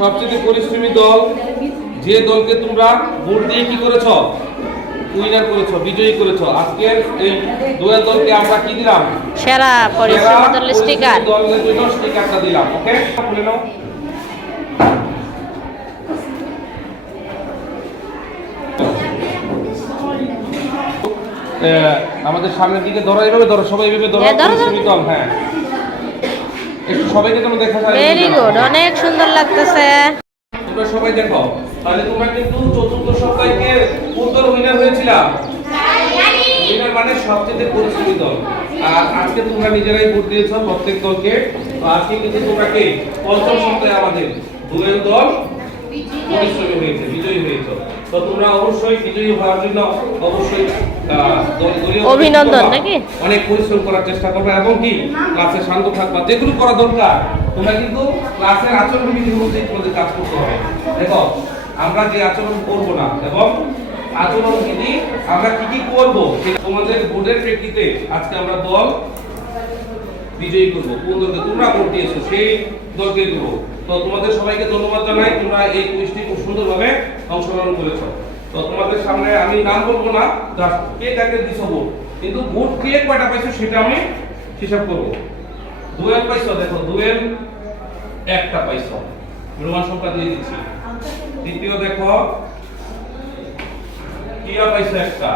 সবচেয়ে পরিশ্রমী দল, যে দলকে তোমরা ভোট দিয়ে কি করেছো, উইনার করেছো, বিজয়ী করেছো। আজকের এই দুয়ের দলকে আমরা কি দিলাম, সেরা পরিশ্রমী দলের স্টিকার, দলের জন্য স্টিকারটা দিলাম। ওকে, খুলে নাও। আমাদের সামনের দিকে ধরো, এইভাবে ধরো, সবাই এইভাবে ধরো। পরিশ্রমী দল, হ্যাঁ, একটু সবাইকে তোমরা দেখা যায়। ভেরি গুড, অনেক সুন্দর লাগতেছে। তোমরা সবাই দেখো, তাহলে তোমরা কিন্তু চতুর্থ সপ্তাহে কোন দল উইনার হয়েছিল? উইনার মানে সবচেয়ে পরিশ্রমী দল। আর আজকে তোমরা নিজেরাই ভোট দিয়েছো প্রত্যেক দলকে। তো আজকে কিন্তু তোমরা কে পঞ্চম সপ্তাহে আমাদের দুয়ের দল পরিশ্রমী হয়েছে, বিজয়ী হয়েছে। তো তোমরা অবশ্যই বিজয়ী হওয়ার জন্য অবশ্যই অভিনন্দন, নাকি অনেক পরিশ্রম করার চেষ্টা করবে এবং কি ক্লাসে শান্ত থাকবা। যেগুলো করা দরকার তোমরা কিন্তু ক্লাসের আচরণবিধি অনুযায়ী তোমাদের কাজ করতে হবে। দেখো, আমরা যে আচরণ করব না এবং আচরণবিধি আমরা কি কি করব সেটা তোমাদের বোর্ডের প্রেক্ষিতে আজকে আমরা দল বিজয়ী করব। কোন দলকে তোমরা ভোট দিয়েছো সেই দলকে দেব। তো তোমাদের সবাইকে ধন্যবাদ জানাই, তোমরা এই কুইজটি খুব সুন্দরভাবে অংশগ্রহণ করেছো। তো তোমাদের সামনে আমি নাম বলবো না, জাস্ট কে কাকে দিছো ভোট, কিন্তু ভোট কে কয়টা পাইছো সেটা আমি হিসাব করব। দুয়েল পাইছো, দেখো দুয়েল একটা পাইছো, রোমান সংখ্যা দিয়ে দিচ্ছি। দ্বিতীয় দেখো টিয়া পাইছো একটা,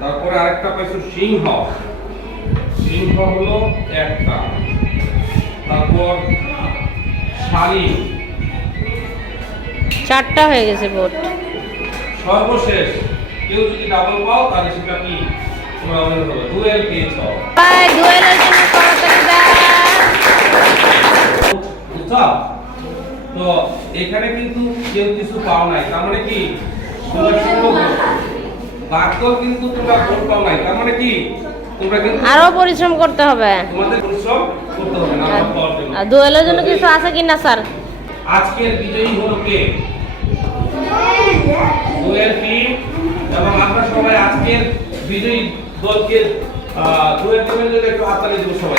তারপরে আরেকটা পাইছো সিংহ, সিংহ হলো একটা, তারপর শালিক, চারটা হয়ে গেছে ভোট। সর্বশেষ কেউ যদি ডাবল পাও তাহলে সেটা কি তোমরা অনেক হবে। ডুয়েল পেয়েছো, ভাই ডুয়েলের জন্য করতালি দাও। বুঝছো? তো এখানে কিন্তু কেউ কিছু পাও নাই, তার মানে কি তোমরা শুরু বাকল কিন্তু তোমরা ভোট পাও নাই, তার মানে কি তোমরা কিন্তু আরো পরিশ্রম করতে হবে, তোমাদের পরিশ্রম করতে হবে নাম্বার পাওয়ার জন্য। আর ডুয়েলের জন্য কিছু আছে কিনা স্যার? আজকের বিজয়ী হলো কে? Dual team. এবং আমরা সবাই আজকের বিজয়ী দলকে ডুয়েল টিমের জন্য একটু হাততালি দেব সবাই।